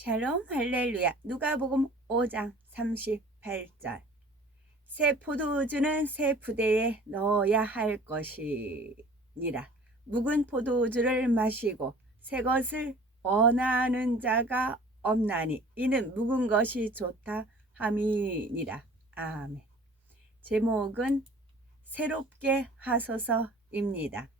샬롬 할렐루야. 누가복음 5장 38절. 새 포도주는 새 부대에 넣어야 할 것이니라. 묵은 포도주를 마시고 새 것을 원하는 자가 없나니 이는 묵은 것이 좋다 함이니라. 아멘. 제목은 새롭게 하소서입니다.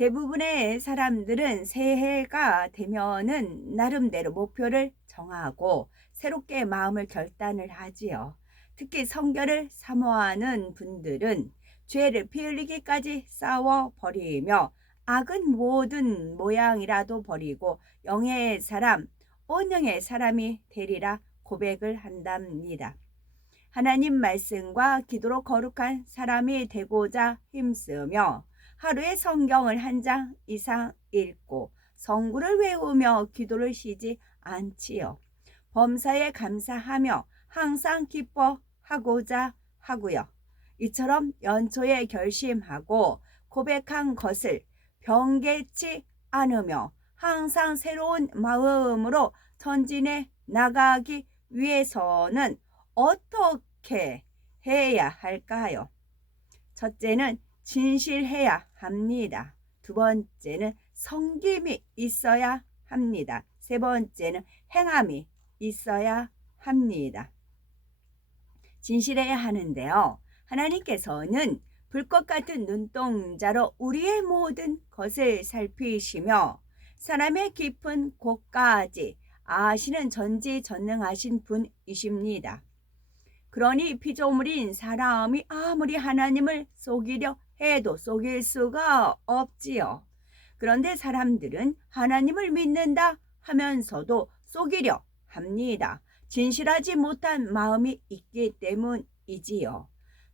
대부분의 사람들은 새해가 되면은 나름대로 목표를 정하고 새롭게 마음을 결단을 하지요. 특히 성결을 사모하는 분들은 죄를 피 흘리기까지 싸워버리며 악은 모든 모양이라도 버리고 영의 사람, 온영의 사람이 되리라 고백을 한답니다. 하나님 말씀과 기도로 거룩한 사람이 되고자 힘쓰며 하루에 성경을 한 장 이상 읽고 성구를 외우며 기도를 쉬지 않지요. 범사에 감사하며 항상 기뻐하고자 하고요. 이처럼 연초에 결심하고 고백한 것을 변개치 않으며 항상 새로운 마음으로 전진해 나가기 위해서는 어떻게 해야 할까요? 첫째는 진실해야 합니다. 두 번째는 섬김이 있어야 합니다. 세 번째는 행함이 있어야 합니다. 진실해야 하는데요. 하나님께서는 불꽃 같은 눈동자로 우리의 모든 것을 살피시며 사람의 깊은 곳까지 아시는 전지전능하신 분이십니다. 그러니 피조물인 사람이 아무리 하나님을 속이려 해도 속일 수가 없지요. 그런데 사람들은 하나님을 믿는다 하면서도 속이려 합니다. 진실하지 못한 마음이 있기 때문이지요.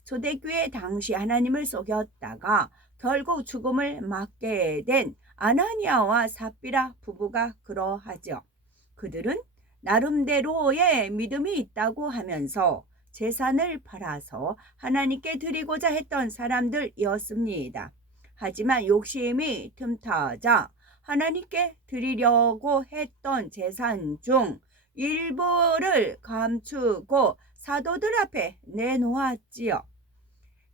초대교회 당시 하나님을 속였다가 결국 죽음을 맞게 된 아나니아와 삽비라 부부가 그러하죠. 그들은 나름대로의 믿음이 있다고 하면서 재산을 팔아서 하나님께 드리고자 했던 사람들이었습니다. 하지만 욕심이 틈타자 하나님께 드리려고 했던 재산 중 일부를 감추고 사도들 앞에 내놓았지요.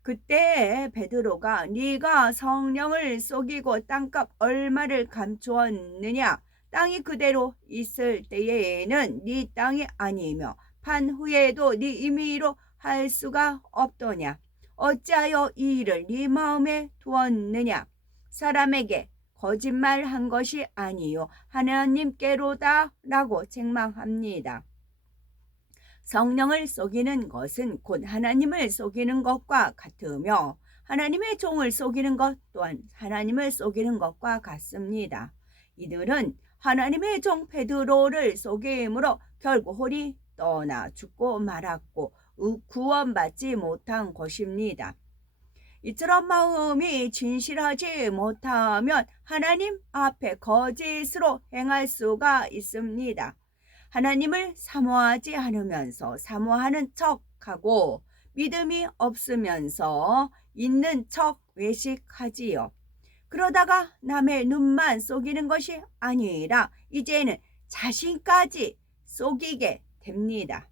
그때 베드로가 네가 성령을 속이고 땅값 얼마를 감추었느냐? 땅이 그대로 있을 때에는 네 땅이 아니며 판 후에도 네 임의로 할 수가 없더냐? 어찌하여 이 일을 네 마음에 두었느냐? 사람에게 거짓말한 것이 아니요 하나님께로다 라고 책망합니다. 성령을 속이는 것은 곧 하나님을 속이는 것과 같으며 하나님의 종을 속이는 것 또한 하나님을 속이는 것과 같습니다. 이들은 하나님의 종 베드로를 속임으로 결국 홀이 떠나 죽고 말았고 구원받지 못한 것입니다. 이처럼 마음이 진실하지 못하면 하나님 앞에 거짓으로 행할 수가 있습니다. 하나님을 사모하지 않으면서 사모하는 척하고 믿음이 없으면서 있는 척 외식하지요. 그러다가 남의 눈만 속이는 것이 아니라 이제는 자신까지 속이게 됩니다.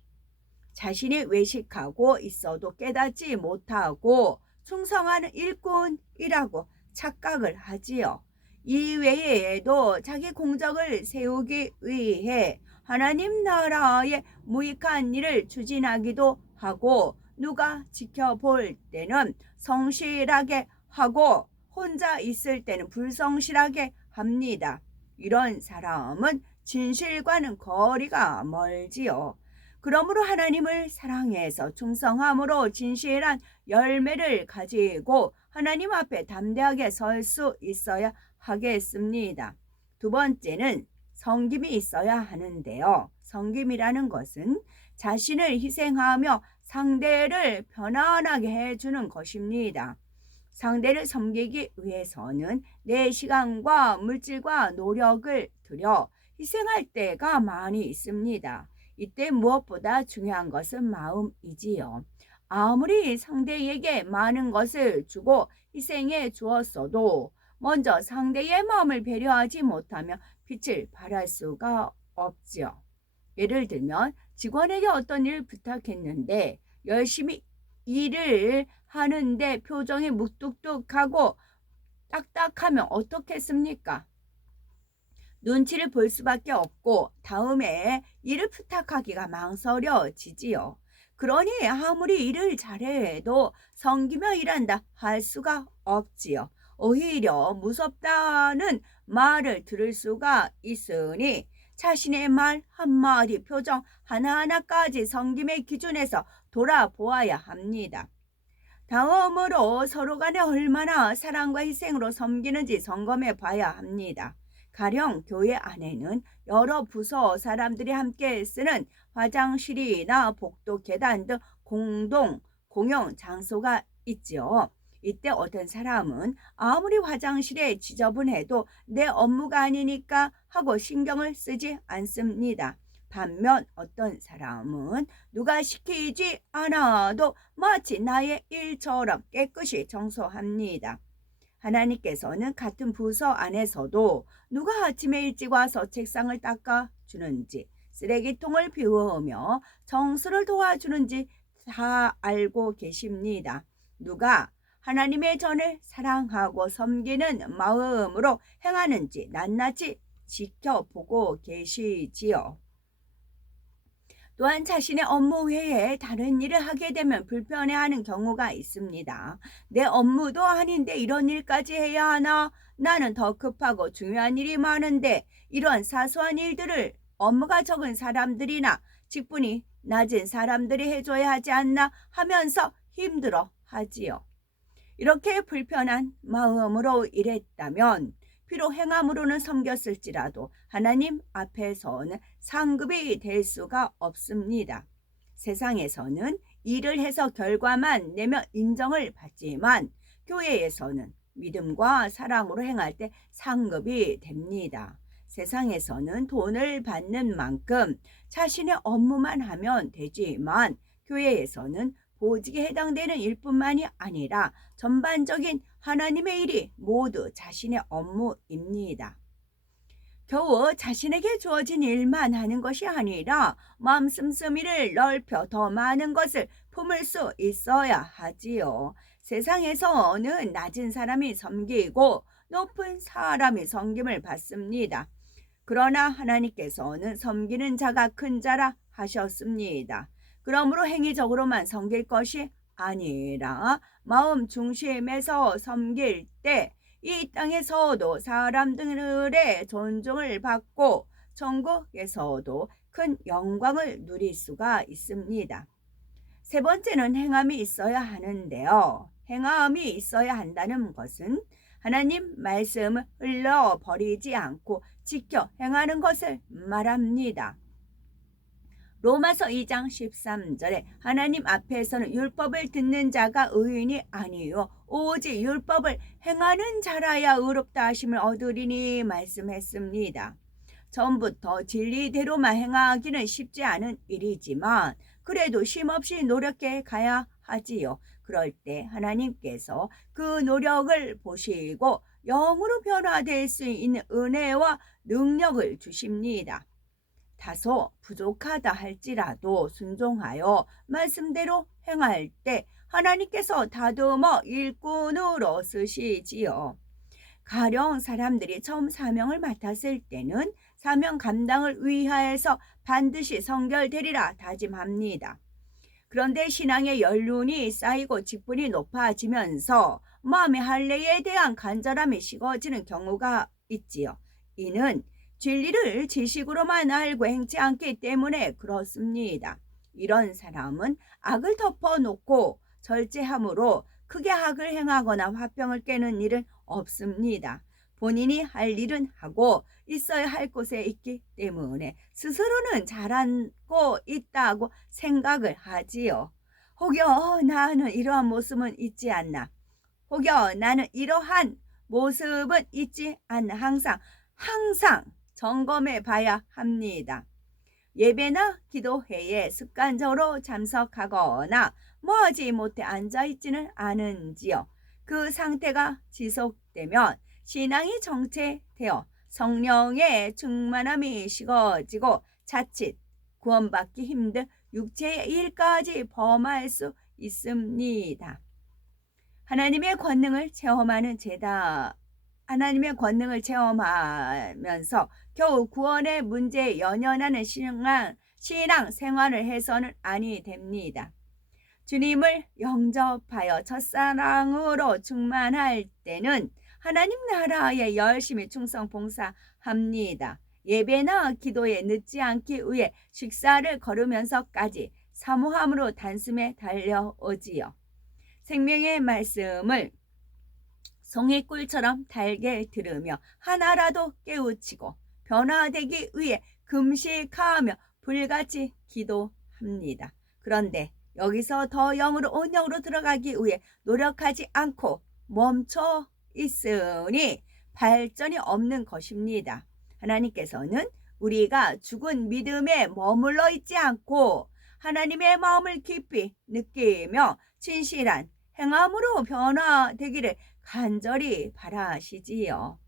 자신이 외식하고 있어도 깨닫지 못하고 충성하는 일꾼이라고 착각을 하지요. 이 외에도 자기 공적을 세우기 위해 하나님 나라의 무익한 일을 추진하기도 하고 누가 지켜볼 때는 성실하게 하고 혼자 있을 때는 불성실하게 합니다. 이런 사람은 진실과는 거리가 멀지요. 그러므로 하나님을 사랑해서 충성함으로 진실한 열매를 가지고 하나님 앞에 담대하게 설 수 있어야 하겠습니다. 두 번째는 섬김이 있어야 하는데요. 섬김이라는 것은 자신을 희생하며 상대를 편안하게 해주는 것입니다. 상대를 섬기기 위해서는 내 시간과 물질과 노력을 들여 희생할 때가 많이 있습니다. 이때 무엇보다 중요한 것은 마음이지요. 아무리 상대에게 많은 것을 주고 희생해 주었어도 먼저 상대의 마음을 배려하지 못하면 빛을 발할 수가 없지요. 예를 들면 직원에게 어떤 일을 부탁했는데 열심히 일을 하는데 표정이 무뚝뚝하고 딱딱하면 어떻겠습니까? 눈치를 볼 수밖에 없고 다음에 일을 부탁하기가 망설여지지요. 그러니 아무리 일을 잘해도 섬기며 일한다 할 수가 없지요. 오히려 무섭다는 말을 들을 수가 있으니 자신의 말 한마디 표정 하나하나까지 섬김의 기준에서 돌아보아야 합니다. 다음으로 서로 간에 얼마나 사랑과 희생으로 섬기는지 점검해 봐야 합니다. 가령 교회 안에는 여러 부서 사람들이 함께 쓰는 화장실이나 복도 계단 등 공용 장소가 있지요. 이때 어떤 사람은 아무리 화장실에 지저분해도 내 업무가 아니니까 하고 신경을 쓰지 않습니다. 반면 어떤 사람은 누가 시키지 않아도 마치 나의 일처럼 깨끗이 청소합니다. 하나님께서는 같은 부서 안에서도 누가 아침에 일찍 와서 책상을 닦아주는지 쓰레기통을 비우며 청소를 도와주는지 다 알고 계십니다. 누가 하나님의 전을 사랑하고 섬기는 마음으로 행하는지 낱낱이 지켜보고 계시지요. 또한 자신의 업무 외에 다른 일을 하게 되면 불편해하는 경우가 있습니다. 내 업무도 아닌데 이런 일까지 해야 하나? 나는 더 급하고 중요한 일이 많은데 이런 사소한 일들을 업무가 적은 사람들이나 직분이 낮은 사람들이 해줘야 하지 않나 하면서 힘들어 하지요. 이렇게 불편한 마음으로 일했다면 비록 행함으로는 섬겼을지라도 하나님 앞에서는 상급이 될 수가 없습니다. 세상에서는 일을 해서 결과만 내면 인정을 받지만 교회에서는 믿음과 사랑으로 행할 때 상급이 됩니다. 세상에서는 돈을 받는 만큼 자신의 업무만 하면 되지만 교회에서는 보직에 해당되는 일뿐만이 아니라 전반적인 하나님의 일이 모두 자신의 업무입니다. 겨우 자신에게 주어진 일만 하는 것이 아니라 마음 씀씀이를 넓혀 더 많은 것을 품을 수 있어야 하지요. 세상에서는 낮은 사람이 섬기고 높은 사람이 섬김을 받습니다. 그러나 하나님께서는 섬기는 자가 큰 자라 하셨습니다. 그러므로 행위적으로만 섬길 것이 아니라 마음 중심에서 섬길 때 이 땅에서도 사람들의 존중을 받고 천국에서도 큰 영광을 누릴 수가 있습니다. 세 번째는 행함이 있어야 하는데요. 행함이 있어야 한다는 것은 하나님 말씀을 흘려버리지 않고 지켜 행하는 것을 말합니다. 로마서 2장 13절에 하나님 앞에서는 율법을 듣는 자가 의인이 아니요 오직 율법을 행하는 자라야 의롭다 하심을 얻으리니 말씀했습니다. 처음부터 진리대로만 행하기는 쉽지 않은 일이지만 그래도 쉼없이 노력해 가야 하지요. 그럴 때 하나님께서 그 노력을 보시고 영으로 변화될 수 있는 은혜와 능력을 주십니다. 다소 부족하다 할지라도 순종하여 말씀대로 행할 때 하나님께서 다듬어 일꾼으로 쓰시지요. 가령 사람들이 처음 사명을 맡았을 때는 사명 감당을 위하여서 반드시 성결되리라 다짐합니다. 그런데 신앙의 연륜이 쌓이고 직분이 높아지면서 마음의 할례에 대한 간절함이 식어지는 경우가 있지요. 이는 진리를 지식으로만 알고 행치 않기 때문에 그렇습니다. 이런 사람은 악을 덮어놓고 절제함으로 크게 악을 행하거나 화병을 깨는 일은 없습니다. 본인이 할 일은 하고 있어야 할 곳에 있기 때문에 스스로는 잘하고 있다고 생각을 하지요. 혹여 나는 이러한 모습은 있지 않나. 혹여 나는 이러한 모습은 있지 않나. 항상 점검해 봐야 합니다. 예배나 기도회에 습관적으로 참석하거나 뭐하지 못해 앉아있지는 않은지요. 그 상태가 지속되면 신앙이 정체되어 성령의 충만함이 식어지고 자칫 구원받기 힘든 육체의 일까지 범할 수 있습니다. 하나님의 권능을 체험하면서 겨우 구원의 문제에 연연하는 신앙 생활을 해서는 아니 됩니다. 주님을 영접하여 첫사랑으로 충만할 때는 하나님 나라에 열심히 충성 봉사합니다. 예배나 기도에 늦지 않기 위해 식사를 거르면서까지 사모함으로 단숨에 달려오지요. 생명의 말씀을 송이꿀처럼 달게 들으며 하나라도 깨우치고 변화되기 위해 금식하며 불같이 기도합니다. 그런데 여기서 더 영으로 온영으로 들어가기 위해 노력하지 않고 멈춰 있으니 발전이 없는 것입니다. 하나님께서는 우리가 죽은 믿음에 머물러 있지 않고 하나님의 마음을 깊이 느끼며 진실한 행함으로 변화되기를 간절히 바라시지요.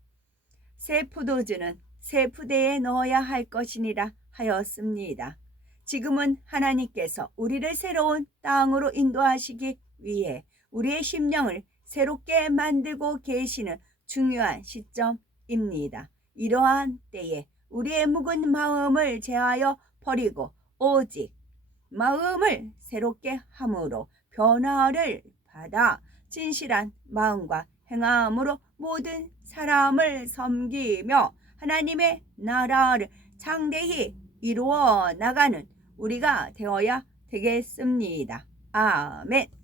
새 포도주는 새 푸대에 넣어야 할 것이니라 하였습니다. 지금은 하나님께서 우리를 새로운 땅으로 인도하시기 위해 우리의 심령을 새롭게 만들고 계시는 중요한 시점입니다. 이러한 때에 우리의 묵은 마음을 제하여 버리고 오직 마음을 새롭게 함으로 변화를 받아 진실한 마음과 행함으로 모든 사람을 섬기며 하나님의 나라를 장대히 이루어 나가는 우리가 되어야 되겠습니다. 아멘.